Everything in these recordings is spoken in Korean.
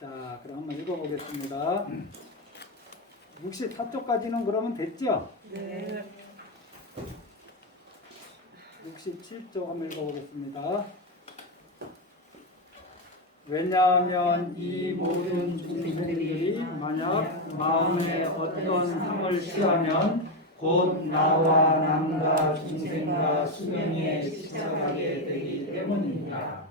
자, 그럼 한번 읽어보겠습니다. 64쪽까지는 그러면 됐죠? 네. 67쪽 한번 읽어보겠습니다. 왜냐하면 이 모든 중생들이 만약 마음에 어떤 상을 취하면 곧 나와 남과 중생과 수명에 지쳐가게 되기 때문입니다.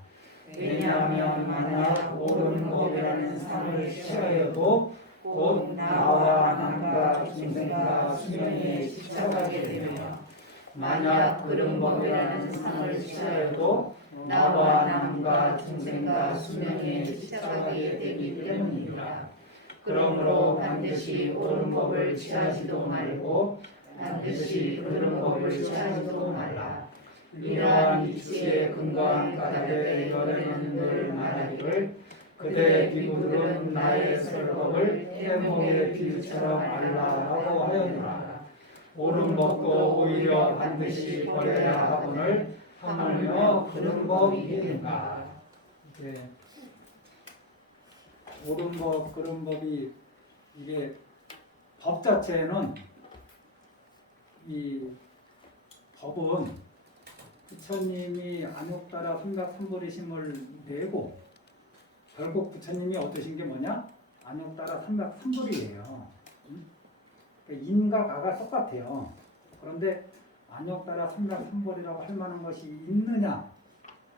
왜냐하면 만약 옳은 법이라는 상을 취하여도 곧 나와 남과 중생과 수명에 지쳐가게 되며 만약 그른 법이라는 상을 취하여도 나와 남과 중생과 수명에 지쳐가게 되기 때문입니다. 그러므로 반드시 옳은 법을 취하지도 말고 반드시 그른 법을 취하지도 말라. 이러한 이치에 근거한 까닭에 열에는 늘 말하기를 그대 비구들은 나의 설법을 해몽의 비유처럼 알라라고 하였노라. 옳은 법도 오히려 반드시 버려야 하거늘 하물며 그런 법이겠는가. 네. 옳은 법, 그런 법이 이게 법 자체는 이 법은 부처님이 안욕따라 삼각삼불이심을 내고 결국 부처님이 얻으신 게 뭐냐? 안욕따라 삼각삼불이에요. 그러니까 인과 가가 똑같아요. 그런데 안욕따라 삼각삼불이라고 할 만한 것이 있느냐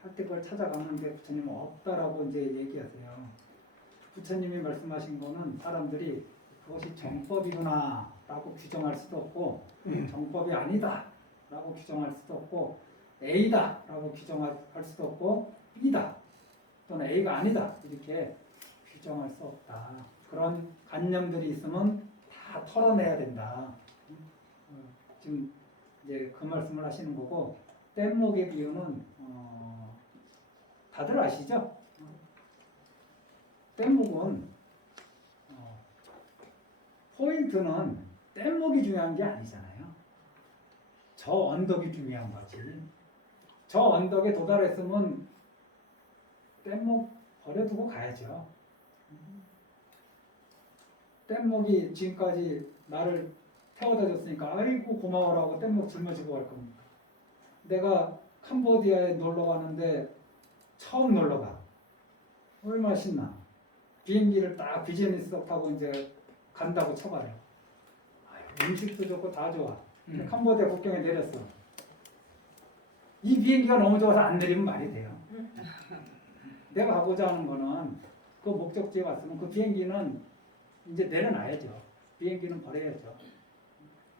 할 때 그걸 찾아가는데 부처님은 없다라고 이제 얘기하세요. 부처님이 말씀하신 거는 사람들이 그것이 정법이구나 라고 규정할 수도 없고 정법이 아니다 라고 규정할 수도 없고 A다 라고 규정할 수도 없고 B다 또는 A가 아니다 이렇게 규정할 수 없다. 그런 관념들이 있으면 다 털어내야 된다. 지금 이제 그 말씀을 하시는 거고 뗏목의 비유는 다들 아시죠? 뗏목은 포인트는 뗏목이 중요한 게 아니잖아요. 저 언덕이 중요한 거지. 저 언덕에 도달했으면 뗏목 버려두고 가야죠. 뗏목이 지금까지 나를 태워다 줬으니까 아이고 고마워라고 뗏목 짊어지고 갈 겁니다. 내가 캄보디아에 놀러 가는데 처음 놀러 가. 얼마나 신나. 비행기를 딱 비즈니스 타고 이제 간다고 쳐봐요. 음식도 좋고 다 좋아. 캄보디아 국경에 내렸어. 이 비행기가 너무 좋아서 안 내리면 말이 돼요. 내가 가고자 하는 거는 그 목적지에 왔으면 그 비행기는 이제 내려놔야죠. 비행기는 버려야죠.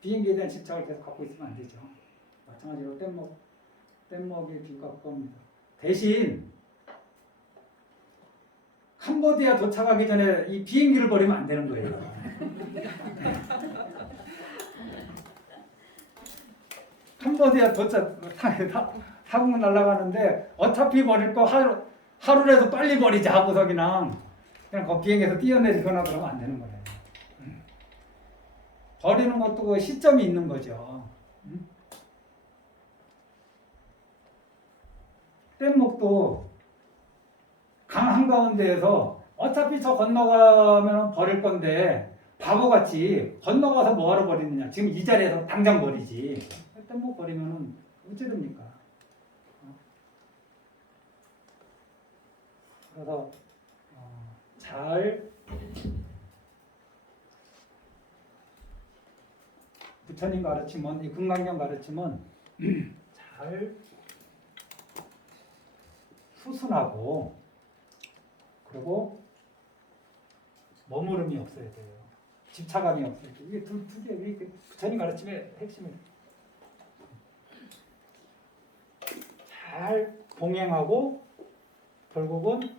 비행기에 대한 집착을 계속 갖고 있으면 안 되죠. 마찬가지로 뗏목의 비유가 그겁니다. 대신 캄보디아 도착하기 전에 이 비행기를 버리면 안 되는 거예요. 캄보디아 타고 날아가는데 어차피 버릴 거 하루라도 빨리 버리자 하고서 그냥 그 비행기에서 뛰어내리거나 그러면 안 되는 거예요. 버리는 것도 그 시점이 있는 거죠. 뗏목도 강 한가운데에서 어차피 저 건너가면 버릴 건데 바보같이 건너가서 뭐하러 버리느냐. 지금 이 자리에서 당장 버리지. 뗏목 버리면 어찌 됩니까? 그래서 잘 부처님 가르침은 이 금강경 가르침은 잘 수순하고 그리고 머무름이 없어야 돼요. 집착감이 없어야 돼요. 이게 두 개 부처님 가르침의 핵심입니다. 잘 봉행하고 결국은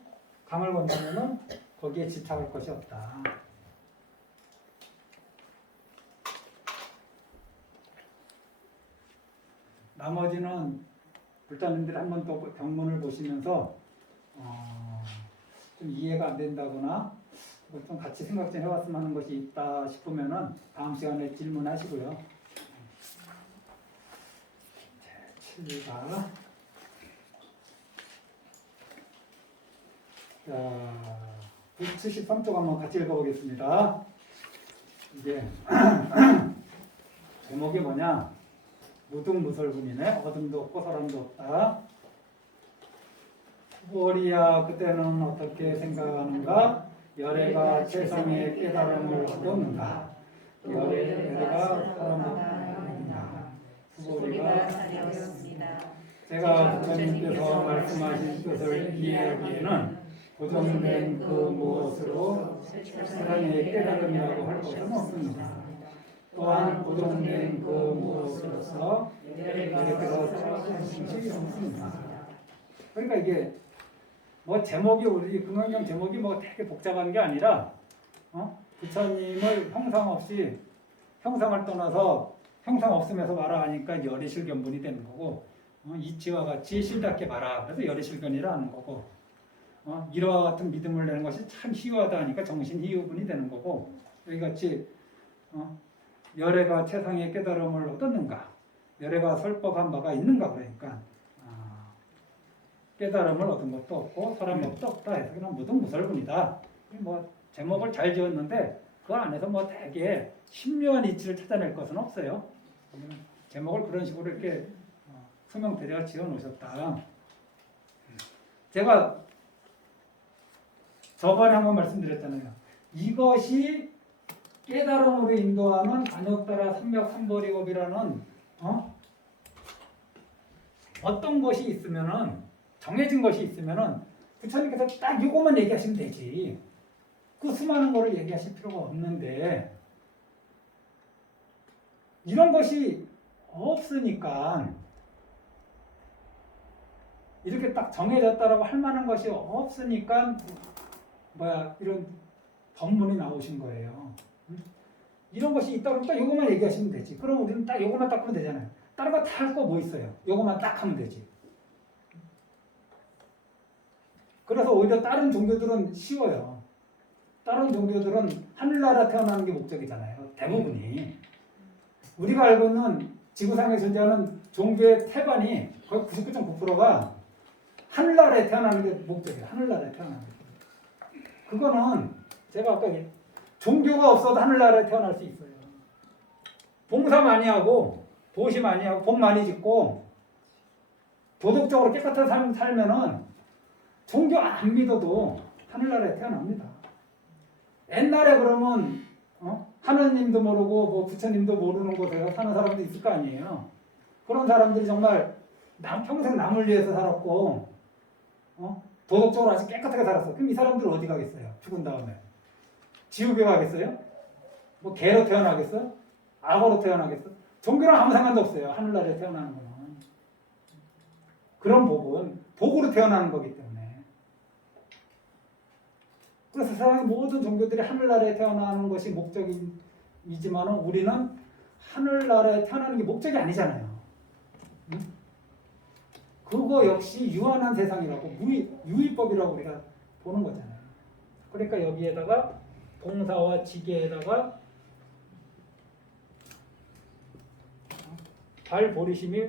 강을 건너면은 거기에 집착할 것이 없다. 나머지는 불자님들이 한 번 더 경문을 보시면서 좀 이해가 안 된다거나 좀 같이 생각 좀 해봤으면 하는 것이 있다 싶으면은 다음 시간에 질문하시고요. 7가 자, 73쪽 한번 같이 읽어보겠습니다. 이게 제목이 뭐냐? 무등무설군이네. 어둠도 없고 사람도 없다. 후보리야 그때는 어떻게 생각하는가? 열애가 세상의 깨달음을 얻었는가? 열애가 사람인가? 후보리가 제가 부처님께서 말씀하신 뜻을 이해하기에는 고정된 그 무엇으로 세상의 깨달음이라고 할 것은 없습니다. 또한 고정된 그 무엇으로서 이렇게서 살아갈 것이 없습니다. 그러니까 이게 뭐 제목이 우리 금강경 제목이 뭐 되게 복잡한 게 아니라 부처님을 형상 없이 형상을 떠나서 형상 없으면서 말하니까 열애실견분이 되는 거고 이치와 같이 실답게 말하 그래서 열애실견이라 하는 거고 이와 같은 믿음을 내는 것이 참 희유하다 하니까 정신희유분이 되는 거고 여기 같이 열애가 최상의 깨달음을 얻었는가 열애가 설법한 바가 있는가 그러니까 깨달음을 얻은 것도 없고 사람법도 없다 해서 그냥 무등무설군이다. 뭐 제목을 잘 지었는데 그 안에서 뭐 되게 신묘한 이치를 찾아낼 것은 없어요. 제목을 그런 식으로 이렇게 소명대리가 지어놓으셨다. 제가 저번에 한번 말씀드렸잖아요. 이것이 깨달음으로 인도하는 안욕따라 삼백삼보리법이라는 어떤 것이 있으면은 정해진 것이 있으면은 부처님께서 딱 이것만 얘기하시면 되지. 그 수많은 거를 얘기하실 필요가 없는데 이런 것이 없으니까 이렇게 딱 정해졌다라고 할 만한 것이 없으니까 이런 법문이 나오신 거예요. 이런 것이 있다 그러면 딱 이것만 얘기하시면 되지. 그럼 우리는 딱 이것만 딱 하면 되잖아요. 다른 거 다 할 거 뭐 있어요? 이것만 딱 하면 되지. 그래서 오히려 다른 종교들은 쉬워요. 다른 종교들은 하늘나라 태어나는 게 목적이잖아요. 대부분이. 우리가 알고 있는 지구상에 존재하는 종교의 태반이 거의 99.9%가 하늘나라에 태어나는 게 목적이에요. 하늘나라에 태어나는 게. 그거는 제가 아까 종교가 없어도 하늘나라에 태어날 수 있어요. 봉사 많이 하고 도시 많이 하고 복 많이 짓고 도덕적으로 깨끗한 삶 살면은 종교 안 믿어도 하늘나라에 태어납니다. 옛날에 그러면 하느님도 모르고 뭐 부처님도 모르는 곳에 사는 사람도 있을 거 아니에요. 그런 사람들이 정말 평생 남을 위해서 살았고 도덕적으로 아주 깨끗하게 살았어. 그럼 이 사람들 어디 가겠어요? 죽은 다음에 지옥에 가겠어요? 뭐 개로 태어나겠어? 악어로 태어나겠어? 종교랑 아무 상관도 없어요. 하늘나라에 태어나는 거는. 그런 복은 복으로 태어나는 거기 때문에. 그래서 세상의 모든 종교들이 하늘나라에 태어나는 것이 목적이지만 우리는 하늘나라에 태어나는 게 목적이 아니잖아요. 응? 그거 역시 유한한 세상이라고 유의법이라고 우리가 보는 거잖아요. 그러니까 여기에다가 봉사와 지계에다가 발보리심이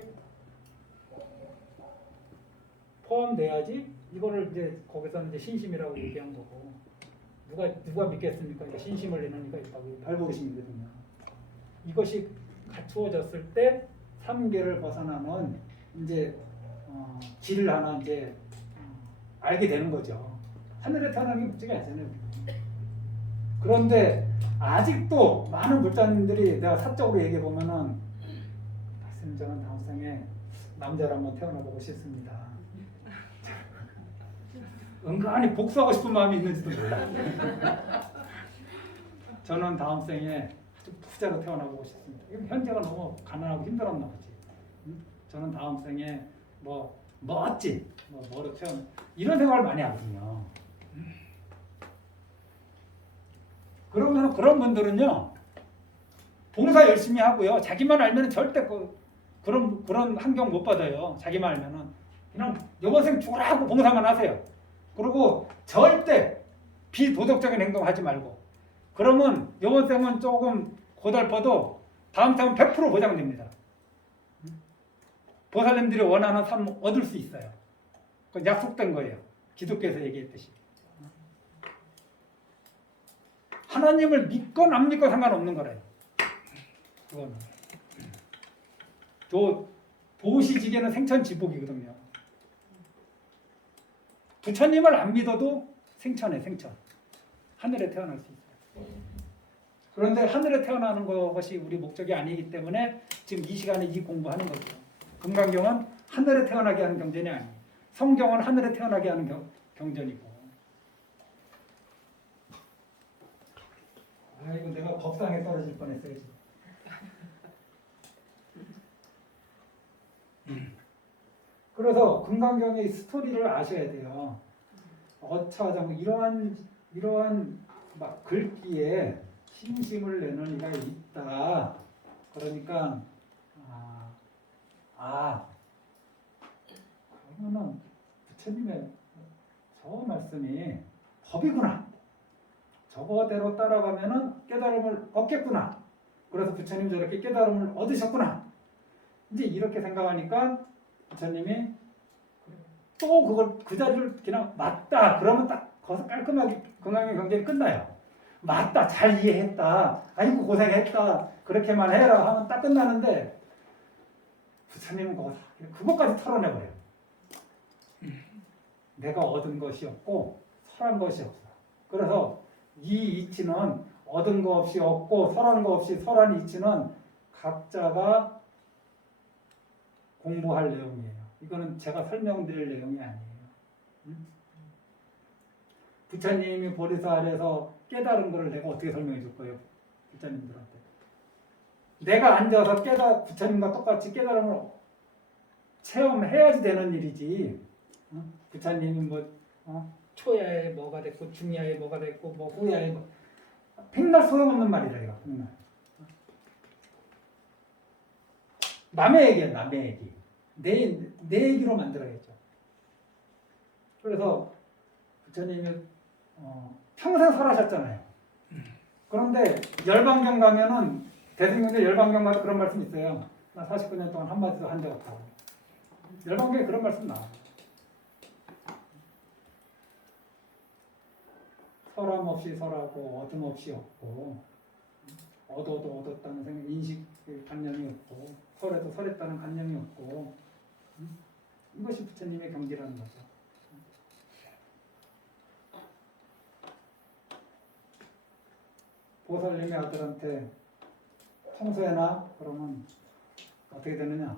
포함돼야지 이거를 이제 거기서 이제 신심이라고 얘기한 거고 누가 믿겠습니까? 그러니까 신심을 내는 이가 있다고 발보리심이거든요. 이것이 갖추어졌을 때 삼계를 벗어나면 이제 길을 하나 이제 알게 되는 거죠. 하늘에 태어나는 게 목적이 아니잖아요. 그런데 아직도 많은 불자님들이 내가 사적으로 얘기해 보면은 말씀 저는 다음 생에 남자로 한번 태어나보고 싶습니다. 은근히 복수하고 싶은 마음이 있는지도 몰라요. 저는 다음 생에 아주 부자로 태어나보고 싶습니다. 현재가 너무 가난하고 힘들었나 보지. 저는 다음 생에 뭐 멋진 뭐로 태어나 이런 생각을 많이 하거든요. 그러면 그런 분들은요 봉사 열심히 하고요. 자기만 알면은 절대 그런 환경 못 받아요. 자기만 알면은 그냥 이번 생 죽으라 하고 봉사만 하세요. 그리고 절대 비도덕적인 행동 하지 말고 그러면 이번 생은 조금 고달퍼도 다음 생은 100% 보장됩니다. 보살님들이 원하는 삶 얻을 수 있어요. 그 약속된 거예요. 기독교에서 얘기했듯이. 하나님을 믿건 안 믿건 상관없는 거래요. 그거는. 도시지계는 생천지복이거든요. 부처님을 안 믿어도 생천해, 생천. 하늘에 태어날 수 있어요. 그런데 하늘에 태어나는 것이 우리 목적이 아니기 때문에 지금 이 시간에 이 공부하는 거죠. 금강경은 하늘에 태어나게 하는 경전이 아니에요. 성경은 하늘에 태어나게 하는 경전이고. 아이고, 내가 법상에 떨어질 뻔했어요. 그래서 금강경의 스토리를 아셔야 돼요. 어차장 이러한 막 글귀에 신심을 내는 이가 있다. 그러니까 그러면은 부처님의 저 말씀이 법이구나. 저거대로 따라가면은 깨달음을 얻겠구나. 그래서 부처님 저렇게 깨달음을 얻으셨구나. 이제 이렇게 생각하니까 부처님이 또 그걸 그 자리를 그냥 맞다. 그러면 딱 거기서 깔끔하게 금강경 경전이 끝나요. 맞다. 잘 이해했다. 아이고 고생했다. 그렇게만 해라 하면 딱 끝나는데 부처님은 그것까지 털어내버려요. 내가 얻은 것이 없고 설한 것이 없어. 그래서 이 이치는 얻은 거 없이 없고 설하는 거 없이 설한 이치는 각자가 공부할 내용이에요. 이거는 제가 설명드릴 내용이 아니에요. 부처님이 보리사 아래에서 깨달은 것을 내가 어떻게 설명해 줄 거예요? 부처님들한테. 내가 앉아서 부처님과 똑같이 깨달음을 체험해야지 되는 일이지. 부처님이 초야에 뭐가 됐고 중야에 뭐가 됐고 뭐 후야에 백날 소용없는 말이래요. 백날. 남의 얘기야, 남의 얘기. 내 얘기로 만들어야죠. 그래서 부처님이 평생 설하셨잖아요. 그런데 열반경 가면은 대승경제 열반경마다 그런 말씀 있어요. 나 49년 동안 한마디도 한 적 없다고. 열반경에 그런 말씀 나와요. 설함 없이 설하고 얻음 없이 얻고 얻어도 얻었다는 생각, 인식 관념이 없고 설에도 설했다는 관념이 없고 이것이 부처님의 경지라는 거죠. 보살님의 아들한테 청소해놔? 그러면 어떻게 되느냐?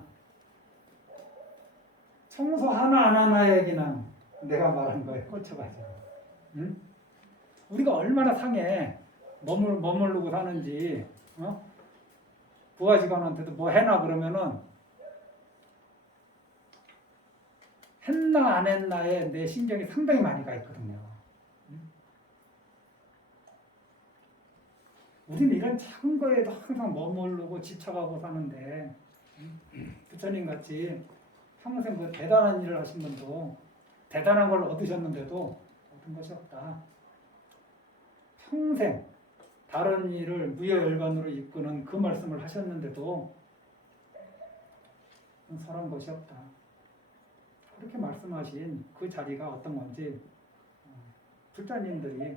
청소 하나 안 하나의 얘기는 내가 말한 거에 꽂혀가지고. 응? 우리가 얼마나 상해 머무르고 사는지. 부하직원한테도 뭐 해놔 그러면은 했나 안 했나에 내 신경이 상당히 많이 가 있거든요. 우리는 이런 작은 거에도 항상 머무르고 지쳐가고 사는데 부처님 같이 평생 그 대단한 일을 하신 분도 대단한 걸 얻으셨는데도 얻은 것이 없다. 평생 다른 일을 무여열반으로 이끄는 그 말씀을 하셨는데도 설한 것이 없다. 그렇게 말씀하신 그 자리가 어떤 건지 불자님들이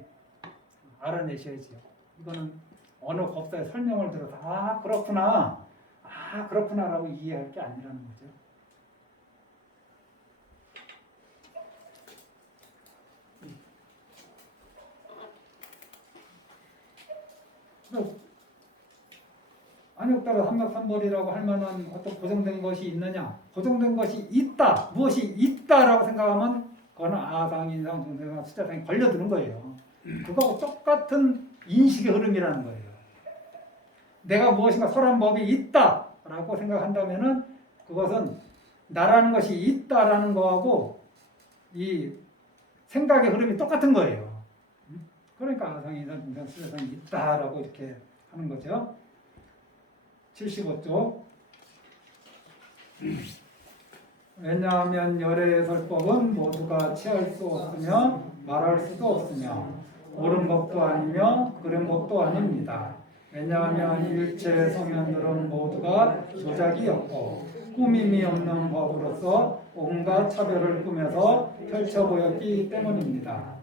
알아내셔야지요. 이거는 어느 법사의 설명을 들어서 그렇구나라고 이해할 게 아니라는 거죠. 안욕따라 삼각삼벌이라고 할 만한 어떤 고정된 것이 있느냐? 고정된 것이 있다. 무엇이 있다라고 생각하면 그거는 아상, 인상, 중생상, 숫자상에 걸려드는 거예요. 그거하고 똑같은 인식의 흐름이라는 거예요. 내가 무엇인가 설한 법이 있다라고 생각한다면은 그것은 나라는 것이 있다라는 거하고 이 생각의 흐름이 똑같은 거예요. 그러니까 아상, 인상, 중생, 숫자상이 있다라고 이렇게 하는 거죠. 75쪽. 왜냐하면 열애의 설법은 모두가 취할 수 없으며 말할 수도 없으며 옳은 법도 아니며 그른 법도 아닙니다. 왜냐하면 일체 성현들은 모두가 조작이 없고 꾸밈이 없는 법으로서 온갖 차별을 꾸며서 펼쳐 보였기 때문입니다.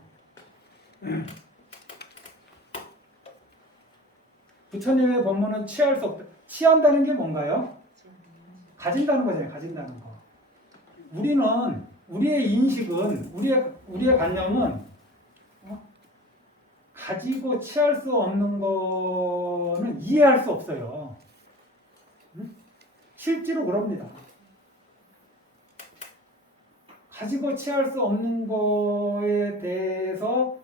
부처님의 법문은 취할 수 없다. 취한다는 게 뭔가요? 가진다는 거잖아요. 가진다는 거. 우리는 우리의 인식은 우리의 관념은 가지고 취할 수 없는 거는 이해할 수 없어요. 실제로 그럽니다. 가지고 취할 수 없는 거에 대해서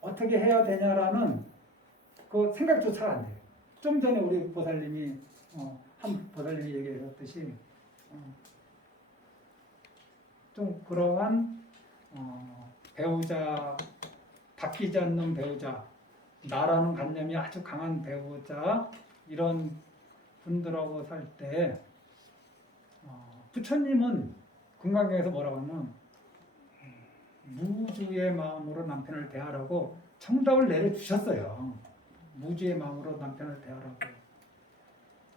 어떻게 해야 되냐라는 그 생각조차 안 돼요. 좀 전에 우리 보살님이 한 보살님이 얘기하셨듯이 좀 그러한 배우자, 바뀌지 않는 배우자, 나라는 관념이 아주 강한 배우자 이런 분들하고 살 때 부처님은 금강경에서 뭐라고 하면 무주의 마음으로 남편을 대하라고 정답을 내려주셨어요. 무주의 마음으로 남편을 대하라고.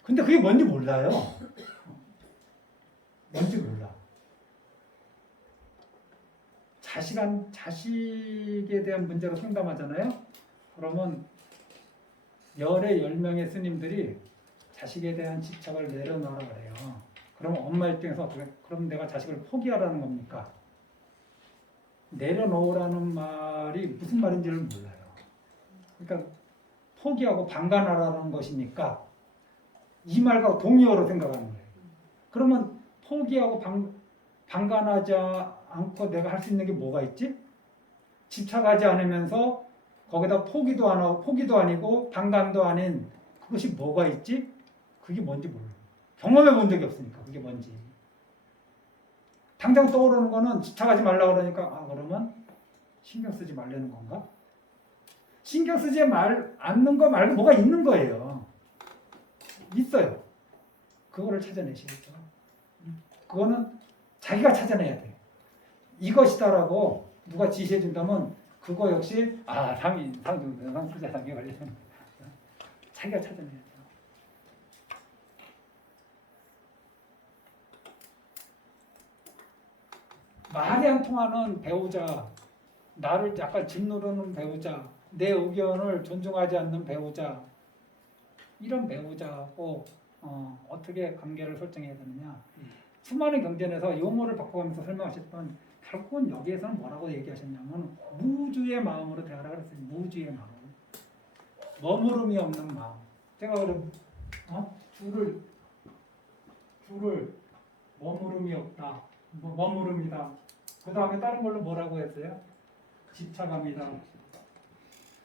근데 그게 뭔지 몰라요. 뭔지 몰라. 자식에 대한 문제로 상담하잖아요. 그러면 열의 10명의 스님들이 자식에 대한 집착을 내려놓으라 그래요. 그럼 엄마 입장에서 어떻게, 그럼 내가 자식을 포기하라는 겁니까? 내려놓으라는 말이 무슨 말인지를 몰라요. 그러니까 포기하고 방관하라는 것이니까 이 말과 동의어로 생각하는 거예요. 그러면 포기하고 방관하지 않고 내가 할 수 있는 게 뭐가 있지? 집착하지 않으면서 거기다 포기도 안 하고 포기도 아니고 방관도 아닌 그것이 뭐가 있지? 그게 뭔지 몰라요. 경험해 본 적이 없으니까 그게 뭔지. 당장 떠오르는 거는 집착하지 말라 그러니까 그러면 신경 쓰지 말라는 건가? 신경 쓰지 않는 거 말고 뭐가 있는 거예요. 있어요. 그거를 찾아내시겠죠. 그거는 자기가 찾아내야 돼. 이것이다라고 누가 지시해 준다면 그거 역시 상수자상에 걸리는 자기가 찾아내야죠. 말이 안 통하는 배우자, 나를 약간 짓누르는 배우자, 내 의견을 존중하지 않는 배우자, 이런 배우자하고 어떻게 관계를 설정해야 되느냐. 수많은 경전에서 용어를 바꿔가면서 설명하셨던 결국은 여기에서는 뭐라고 얘기하셨냐면 무주의 마음으로 대하라 그랬어요. 무주의 마음. 머무름이 없는 마음. 제가 그럼 줄을 머무름이 없다. 머무름이다. 그 다음에 다른 걸로 뭐라고 했어요? 집착함이다.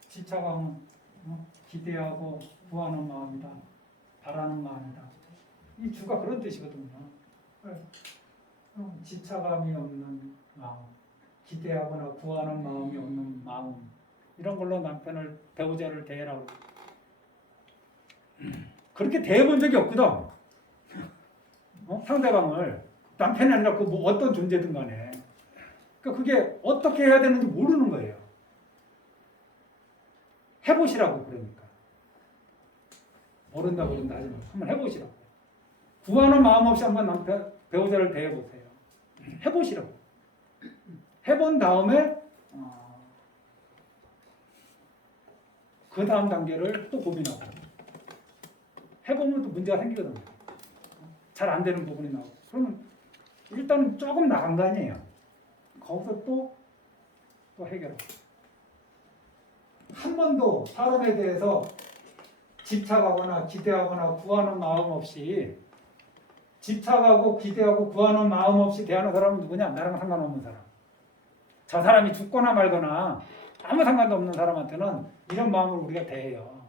집착함은 기대하고 구하는 마음이다. 바라는 마음이다. 이 주가 그런 뜻이거든요. 집착함이 없는 마음, 기대하거나 구하는 마음이 없는 마음, 이런 걸로 남편을, 배우자를 대하라고. 그렇게 대해본 적이 없거든. 상대방을 남편이 아니라 그 뭐 어떤 존재든 간에. 그러니까 그게 어떻게 해야 되는지 모르는 거예요. 해보시라고. 그러니까 모른다 하지 말고 한번 해보시라고. 구하는 마음 없이 한번 남편, 배우자를 대해보세요. 해보시라고. 해본 다음에 그 다음 단계를 또 고민하고. 해보면 또 문제가 생기거든요. 잘 안 되는 부분이 나오고. 그러면 일단 조금 나간 거 아니에요. 거기서 또 해결하고. 한 번도 사람에 대해서 집착하거나 기대하거나 구하는 마음 없이, 집착하고 기대하고 구하는 마음 없이 대하는 사람은 누구냐? 나랑 상관없는 사람. 저 사람이 죽거나 말거나 아무 상관도 없는 사람한테는 이런 마음으로 우리가 대해요.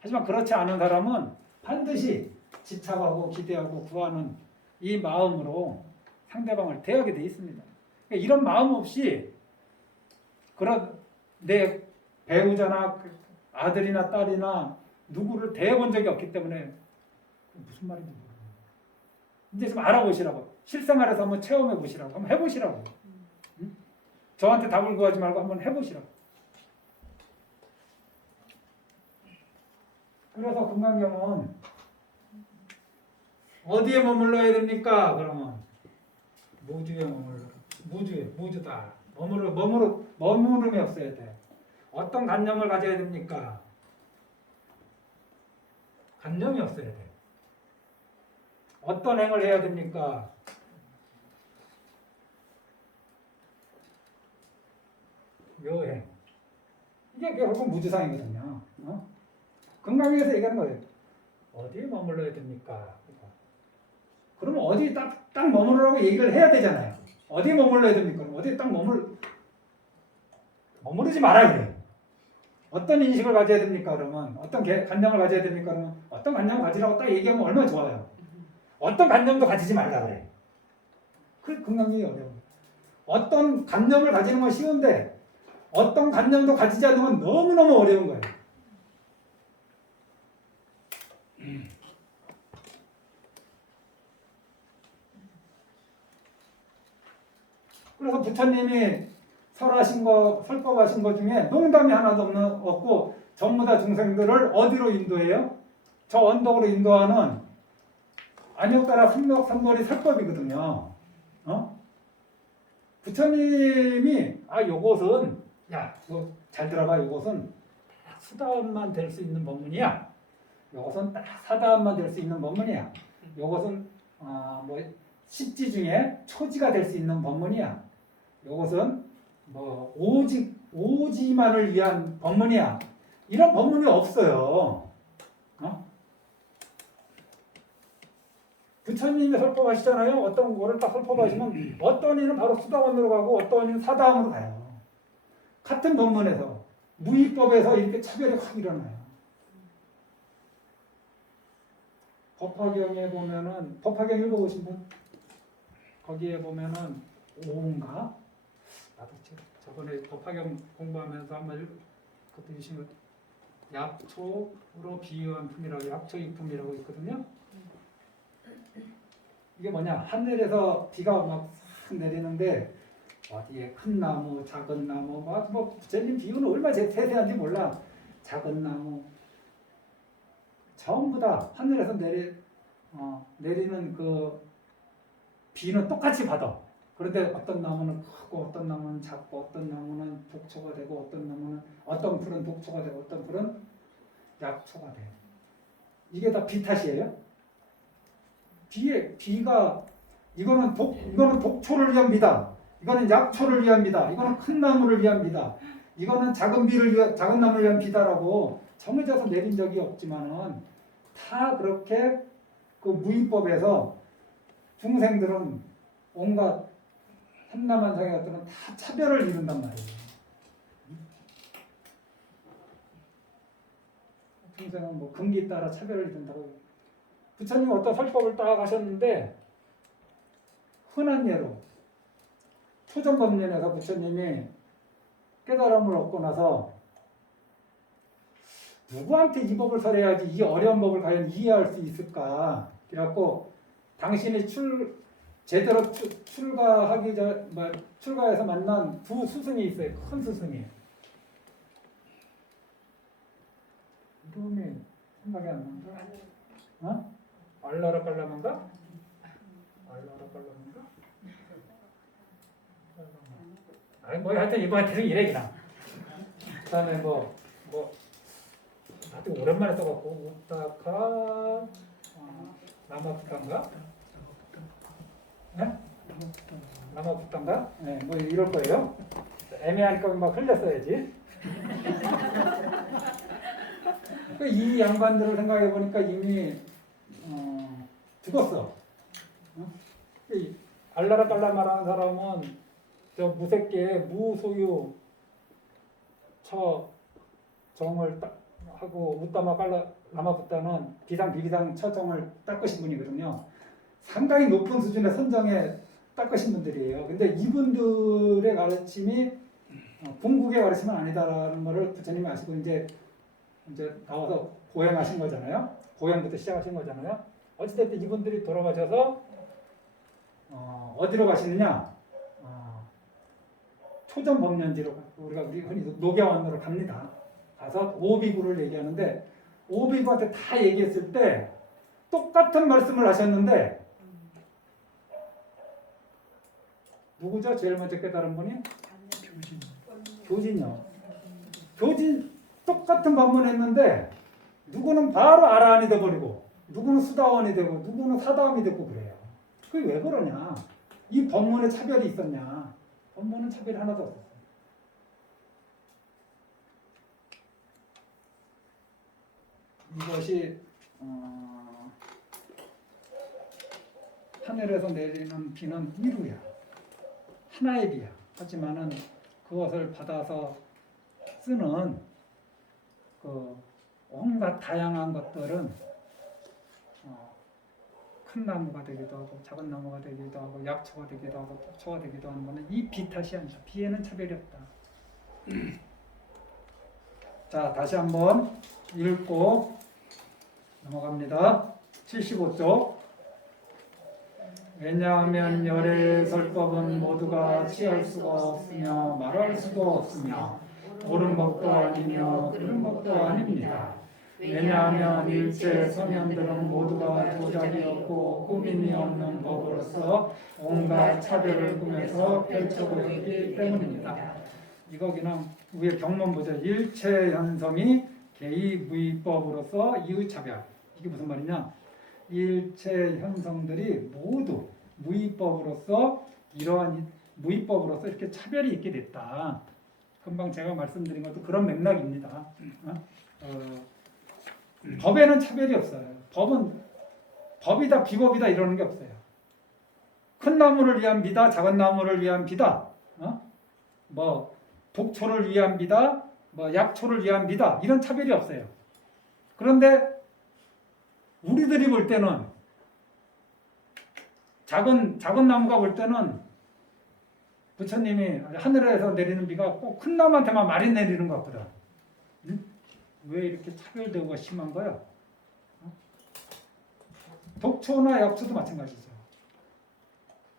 하지만 그렇지 않은 사람은 반드시 집착하고 기대하고 구하는 이 마음으로 상대방을 대하게 돼 있습니다. 그러니까 이런 마음 없이 그런 내 배우자나 아들이나 딸이나 누구를 대해본 적이 없기 때문에 무슨 말인지 모르겠어요. 이제 좀 알아보시라고. 실생활에서 한번 체험해 보시라고. 한번 해보시라고. 응? 저한테 답을 구하지 말고 한번 해보시라고. 그래서 금강경은 어디에 머물러야 됩니까? 그러면 무주에 머물러. 무주다. 머무름이 없어야 돼. 어떤 관념을 가져야 됩니까? 관념이 없어야 돼. 어떤 행을 해야 됩니까? 묘행. 이게 결국 무주상이거든요. 금강경에서 얘기하는 거예요. 어디에 머물러야 됩니까? 그러면 어디 딱 머무르라고 얘기를 해야 되잖아요. 어디에 머물러야 됩니까? 어디에 딱 머무르지 말아야 돼요. 어떤 인식을 가져야 됩니까? 그러면 어떤 관념을 가져야 됩니까? 그러면 어떤 관념을 가지라고 딱 얘기하면 얼마나 좋아요. 어떤 관념도 가지지 말라 그래. 그 금강경이 어려워요. 어떤 관념을 가지는 건 쉬운데 어떤 관념도 가지지 않는 건 너무너무 어려운 거예요. 그래서 부처님이 설법하신 것 중에 농담이 하나도 없고 전부 다 중생들을 어디로 인도해요? 저 언덕으로 인도하는 안욕따라 삼목삼거리 설법이거든요. 부처님이 요것은 이거 잘 들어봐. 요것은 딱 수다원만 될 수 있는 법문이야. 요것은 딱 사다원만 될 수 있는 법문이야. 요것은 십지 중에 초지가 될 수 있는 법문이야. 요것은 오지만을 위한 법문이야. 이런 법문이 없어요. 부처님이 설법하시잖아요. 어떤 거를 딱 설법하시면 어떤 이는 바로 수다원으로 가고 어떤 이는 사다원으로 가요. 같은 법문에서 무의법에서 이렇게 차별이 확 일어나요. 법화경에 보면은 법화경 읽어보신 분? 거기에 보면은 오인가? 나도 저번에 법화경 공부하면서 한번 그것도 유심히 약초로 비유한 품이라고 약초이품이라고 있거든요. 이게 뭐냐? 하늘에서 비가 막 싹 내리는데 어디에 큰 나무, 작은 나무, 부처님 비유는 얼마나 세세한지 몰라. 작은 나무 전부 다 하늘에서 내리는 그 비는 똑같이 받아. 그런데 어떤 나무는 크고 어떤 나무는 작고 어떤 나무는 독초가 되고 어떤 풀은 독초가 되고 어떤 풀은 약초가 돼. 이게 다 비 탓이에요? 비가 이거는 독초를 위한 비다. 이거는 약초를 위한 비다. 이거는 큰 나무를 위한 비다. 이거는 작은 나무를 위한 비다라고 정해져서 내린 적이 없지만은 다 그렇게 그 무의법에서 중생들은 온갖 한남한상의 것들은 다 차별을 이룬단 말이에요. 중생은 금기 따라 차별을 이룬다고. 부처님이 어떤 설법을 딱 하셨는데 흔한 예로 초전법륜에서 부처님이 깨달음을 얻고 나서 누구한테 이 법을 설해야지 이 어려운 법을 과연 이해할 수 있을까? 그래갖고 당신이 제대로 출가해서 만난 두 스승이 있어요. 큰 스승이. 이름이 생각이 안 난다. 알라라 깔라만가? 하여튼 이번에 이래 그냥. 그다음에 나도 오랜만에 써갖고 우타카 나마부탄가? 네? 나마부탄가? 네, 이럴 거예요. 애매하니까 막 흘렸어야지. 이 양반들을 생각해 보니까 이미 죽었어. 알라라 깔라마라는 사람은 저 무색계에 무소유 처정을 하고 우따마 깔라 라마부타는 비상 비비상 처정을 닦으신 분이거든요. 상당히 높은 수준의 선정에 닦으신 분들이에요. 근데 이분들의 가르침이 궁극의 가르침은 아니다라는 것을 부처님이 아시고 이제 나와서 고행하신 거잖아요. 고행부터 시작하신 거잖아요. 어찌됐든 이분들이 돌아가셔서 어디로 가시느냐? 초전 법련지로 우리 흔히 녹야원으로 갑니다. 가서 오비구를 얘기하는데 오비구한테 다 얘기했을 때 똑같은 말씀을 하셨는데 누구죠? 제일 먼저 깨달은 분이? 교진이요. 교진 똑같은 법문했는데 누구는 바로 아라한이 돼버리고 누구는 수다원이 되고 누구는 사다음이 되고 그래요. 그게 왜 그러냐? 이 법문에 차별이 있었냐? 법문은 차별이 하나도 없었어요. 이것이 하늘에서 내리는 비는 이루야. 하나의 비야. 하지만은 그것을 받아서 쓰는 그 온갖 다양한 것들은 큰 나무가 되기도 하고 작은 나무가 되기도 하고 약초가 되기도 하고 독초가 되기도 하는 것은 이 비 탓이 아니죠. 비에는 차별이 없다. 자, 다시 한번 읽고 넘어갑니다. 75쪽. 왜냐하면 열의 설법은 모두가 취할 수가 없으며 말할 수도 없으며 옳은 법도 아니며 그른 법도 아닙니다. 왜냐하면 일체 선현들은 모두가 도작이 없고 꾸밈이 없는 법으로서 온갖 차별을 꾸며서 펼쳐보였기 때문입니다. 이거 그냥 위에 경문 보죠. 일체 현성이 개의무의법으로서 이의차별. 이게 무슨 말이냐? 일체 현성들이 모두 무의법으로서 이러한 무의법으로서 이렇게 차별이 있게 됐다. 금방 제가 말씀드린 것도 그런 맥락입니다. 법에는 차별이 없어요. 법은 법이다 비법이다 이러는 게 없어요. 큰 나무를 위한 비다, 작은 나무를 위한 비다, 뭐 독초를 위한 비다, 뭐 약초를 위한 비다 이런 차별이 없어요. 그런데 우리들이 볼 때는 작은 나무가 볼 때는 부처님이 하늘에서 내리는 비가 꼭 큰 나무한테만 많이 내리는 것 같거든. 왜 이렇게 차별대우가 심한 거야? 독초나 약초도 마찬가지죠.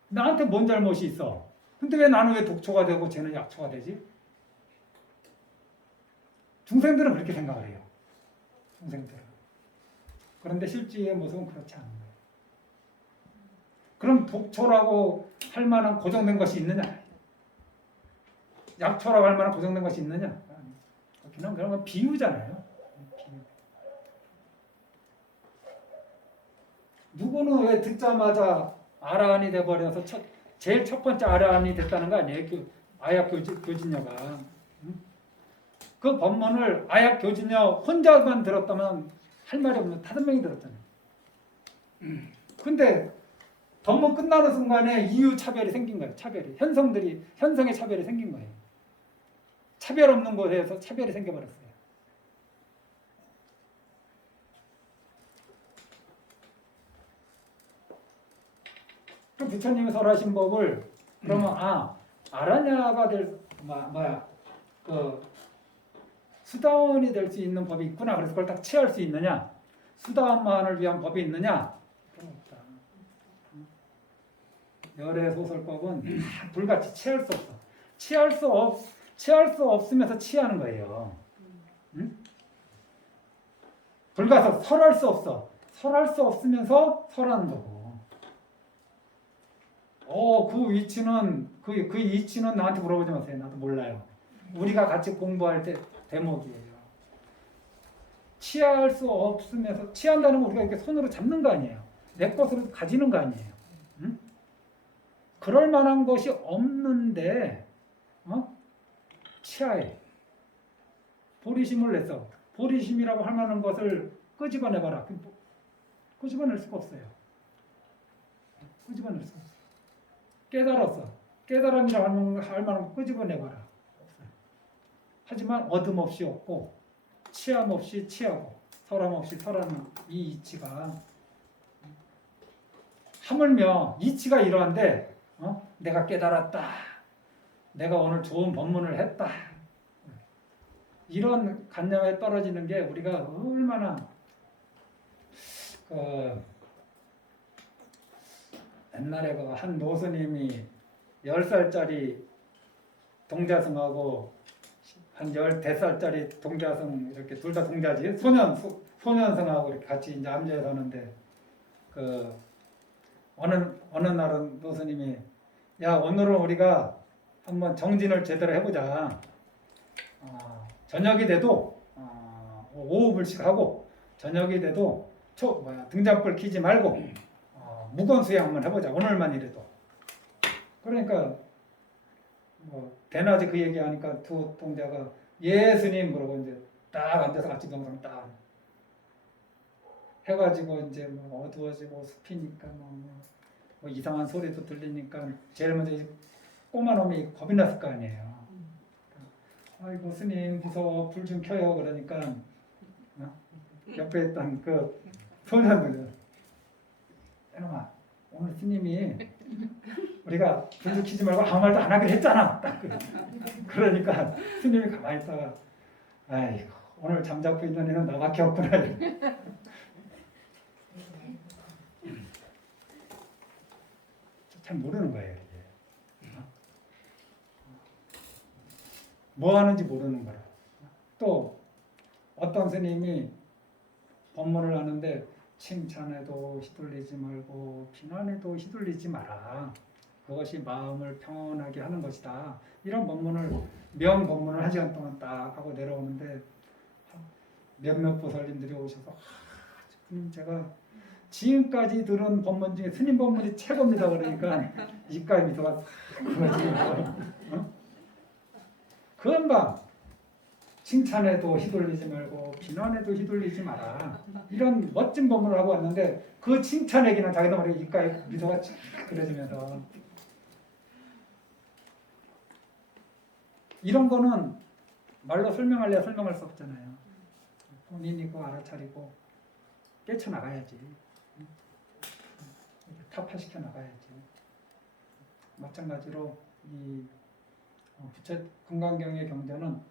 나한테 뭔 잘못이 있어? 근데 왜 나는 왜 독초가 되고 쟤는 약초가 되지? 중생들은 그렇게 생각을 해요. 중생들은. 그런데 실제의 모습은 그렇지 않은 거예요. 그럼 독초라고 할 만한 고정된 것이 있느냐? 약초라고 할 만한 고정된 것이 있느냐? 그냥 그런 건 비유잖아요. 비유. 누구는 왜 듣자마자 아라한이 돼버려서 제일 첫 번째 아라한이 됐다는 거 아니에요? 그 아약 교진녀가. 그 법문을 아약 교진녀 혼자만 들었다면 할 말이 없는 5명이 들었잖아요. 근데 법문 끝나는 순간에 이유 차별이 생긴 거예요. 현성의 차별이 생긴 거예요. 차별 없는 곳에서 차별이 생겨버렸어요. 그 부처님이 설하신 법을 그러면 아라냐가 그 수다원이 될 수 있는 법이 있구나. 그래서 그걸 딱 취할 수 있느냐? 수다원만을 위한 법이 있느냐? 그런 거 없다. 열의 소설법은 불같이 취할 수 없어. 취할 수 없으면서 취하는 거예요. 응? 불가서 설할 수 없어. 설할 수 없으면서 설하는 거고. 그 위치는 그 위치는 나한테 물어보지 마세요. 나도 몰라요. 우리가 같이 공부할 때 대목이에요. 취할 수 없으면서 취한다는 건 우리가 이렇게 손으로 잡는 거 아니에요. 내 것으로 가지는 거 아니에요. 응? 그럴 만한 것이 없는데 취하해. 보리심을 내서 보리심이라고 할 만한 것을 끄집어내봐라. 끄집어낼 수가 없어요. 끄집어낼 수가 없어요. 깨달았어. 깨달음이라고 할 만한 거 끄집어내봐라. 없어요. 하지만 얻음 없이 얻고 취함 없이 취하고 설함 없이 설하는 이 이치가 하물며 이치가 이러한데 내가 깨달았다. 내가 오늘 좋은 법문을 했다. 이런 관념에 떨어지는 게 우리가 얼마나 옛날에 그 한 노스님이 10살짜리 동자승하고 한 15살짜리 동자승 이렇게 둘 다 동자지 소년승하고 이렇게 같이 이제 암제에 서는데 어느 날은 노스님이 야 오늘은 우리가 한번 정진을 제대로 해보자. 저녁이 돼도 5호불씩 하고 저녁이 돼도 등잔불 켜지 말고 무건 수행 한번 해보자. 오늘만이라도. 그러니까 뭐 대낮에 그 얘기하니까 두 동자가 예수님 그러고 이제 딱 앉아서 같이 명상 딱 해가지고 이제 뭐 어두워지고 숲이니까 뭐 이상한 소리도 들리니까 제일 먼저 꼬마 놈이 겁이 났을 거 아니에요. 아이고 스님 무서워 불 좀 켜요. 그러니까 옆에 있던 그 소년들 이놈아 오늘 스님이 우리가 불도 켜지 말고 아무 말도 안 하기로 했잖아. 딱 그러니까 스님이 가만히 있다가 아이고 오늘 잠자고 있는 애는 나밖에 없구나. 잘 모르는 거예요. 이게. 뭐 하는지 모르는 거라. 또 어떤 스님이 법문을 하는데 칭찬에도 휘둘리지 말고 비난에도 휘둘리지 마라. 그것이 마음을 평온하게 하는 것이다. 이런 법문을 명법문을 1시간 동안 딱 하고 내려오는데 몇몇 보살님들이 오셔서 스님 제가 지금까지 들은 법문 중에 스님 법문이 최고입니다. 그러니까 입가에 미소가 그러지. 금방 칭찬에도 휘둘리지 말고 비난에도 휘둘리지 마라. 이런 멋진 법문을 하고 왔는데 그 칭찬에게는 자기도 모르게 입가에 미소가 쫙 그려지면서 이런 거는 말로 설명할래야 설명할 수 없잖아요. 본인이 그거 알아차리고 깨쳐나가야지. 타파시켜 나가야지. 마찬가지로 이 부처 금강경의 경전은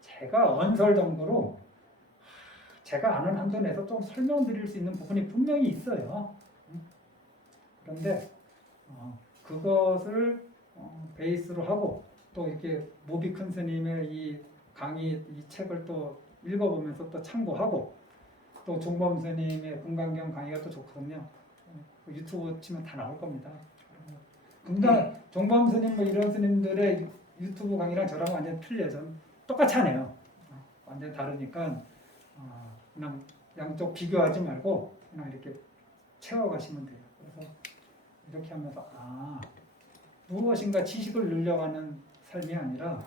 제가 언설 정도로 제가 아는 한도 내에서 좀 설명드릴 수 있는 부분이 분명히 있어요. 그런데 그것을 베이스로 하고 또 이렇게 모비큰 스님의 이 강의 이 책을 또 읽어보면서 또 참고하고 또 종범 스님의 금강경 강의가 또 좋거든요. 유튜브 치면 다 나올 겁니다. 종범 스님 뭐 이런 스님들의 유튜브 강의랑 저랑 완전 틀려요. 전 똑같이 하네요. 완전 다르니까 그냥 양쪽 비교하지 말고 그냥 이렇게 채워가시면 돼요. 그래서 이렇게 하면서 무엇인가 지식을 늘려가는 삶이 아니라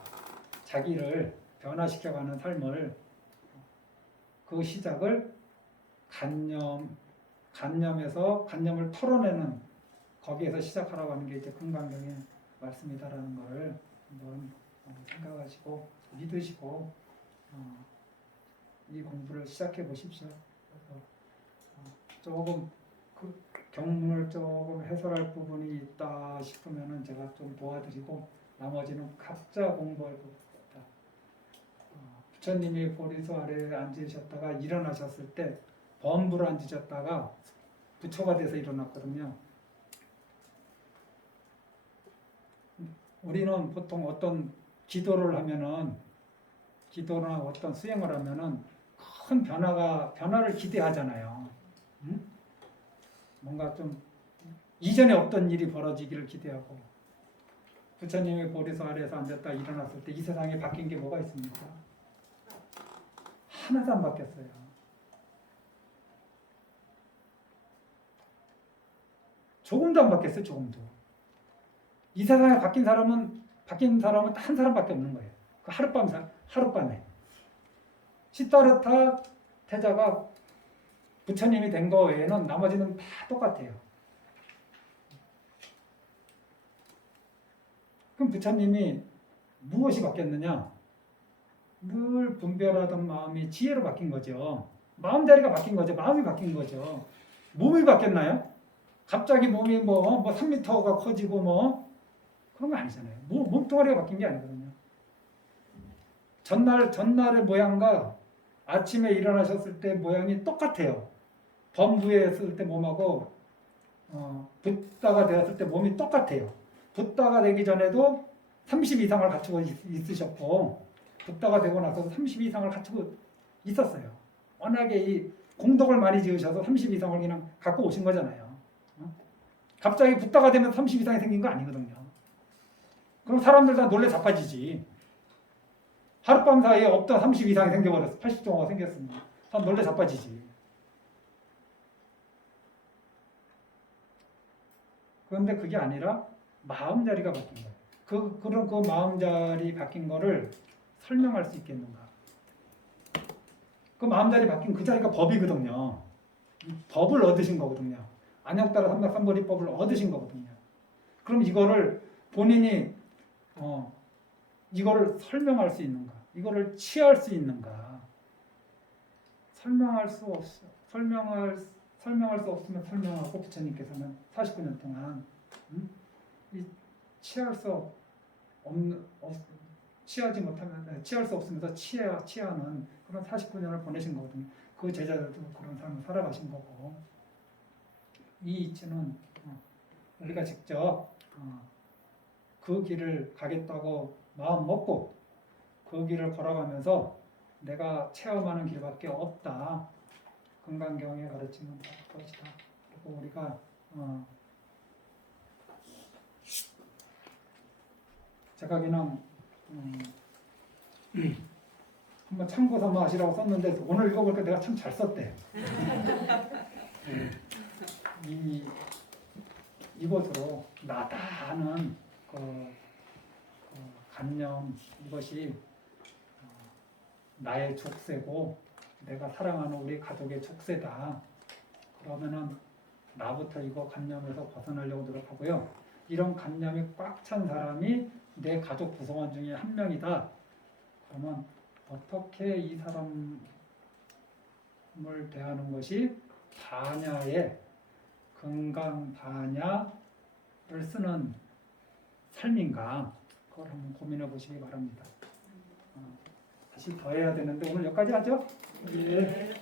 자기를 변화시켜가는 삶을 그 시작을 간념에서 간념을 털어내는 거기에서 시작하라고 하는 게 이제 금강경의 말씀이다라는 것을 한번 생각하시고 믿으시고 이 공부를 시작해 보십시오. 그래서 조금 그 경문을 조금 해설할 부분이 있다 싶으면은 제가 좀 도와드리고 나머지는 각자 공부할 것 같다. 부처님이 보리수 아래에 앉으셨다가 일어나셨을 때 범부를 앉으셨다가 부처가 돼서 일어났거든요. 우리는 보통 어떤 기도를 하면은 기도나 어떤 수행을 하면은 큰 변화를 기대하잖아요. 뭔가 좀 이전에 없던 일이 벌어지기를 기대하고 부처님이 보리수 아래에서 앉았다 일어났을 때 이 세상에 바뀐 게 뭐가 있습니까? 하나도 안 바뀌었어요. 조금도 안 바뀌었어요. 조금도. 이 세상에 바뀐 사람은 한 사람밖에 없는 거예요. 그 하룻밤에 시타르타 태자가 부처님이 된 거 외에는 나머지는 다 똑같아요. 그럼 부처님이 무엇이 바뀌었느냐? 늘 분별하던 마음이 지혜로 바뀐 거죠. 마음자리가 바뀐 거죠. 마음이 바뀐 거죠. 몸이 바뀌었나요? 갑자기 몸이 뭐 3m가 커지고 그런 거 아니잖아요. 몸뚱아리가 바뀐 게 아니거든요. 전날의 모양과 아침에 일어나셨을 때 모양이 똑같아요. 범부에 했을 때 몸하고 붓다가 되었을 때 몸이 똑같아요. 붓다가 되기 전에도 30 이상을 갖추고 있으셨고 붓다가 되고 나서도 30 이상을 갖추고 있었어요. 워낙에 이 공덕을 많이 지으셔서 30 이상을 그냥 갖고 오신 거잖아요. 갑자기 붓다가 되면 30 이상이 생긴 거 아니거든요. 그럼 사람들 다 놀래 자빠지지. 하룻밤 사이에 없던 30 이상이 생겨버렸어. 80 정도가 생겼습니다. 놀래 자빠지지. 그런데 그게 아니라 마음자리가 바뀐 거예요. 그런 그 마음자리 바뀐 거를 설명할 수 있겠는가? 그 마음자리 바뀐 그 자리가 법이거든요. 이 법을 얻으신 거거든요. 안역따라 삼박삼보리법을 얻으신 거거든요. 그럼 이거를 본인이 이거를 설명할 수 있는가? 이거를 취할 수 있는가? 설명할 수 없으면 설명하고 부처님께서는 49년 동안 이 취할 수 없으면서 취하는 그런 49년을 보내신 거거든요. 그 제자들도 그런 삶을 살아가신 거고, 이 이치는 우리가 직접 그 길을 가겠다고 마음 먹고 그 길을 걸어가면서 내가 체험하는 길밖에 없다. 금강경의 가르침은 그것이다. 그리고 우리가 제가 그냥 한번 참고 삼아하시라고 썼는데 오늘 읽어보니까 내가 참 잘 썼대. 이것으로 나다는 그 관념, 이것이 나의 족쇄고 내가 사랑하는 우리 가족의 족쇄다. 그러면은 나부터 이거 관념에서 벗어나려고 노력하고요. 이런 관념이 꽉 찬 사람이 내 가족 구성원 중에 한 명이다. 그러면 어떻게 이 사람을 대하는 것이 반야의 건강 반야를 쓰는 삶인가? 그걸 한번 고민해 보시기 바랍니다. 다시 더 해야 되는데 오늘 여기까지 하죠? 예.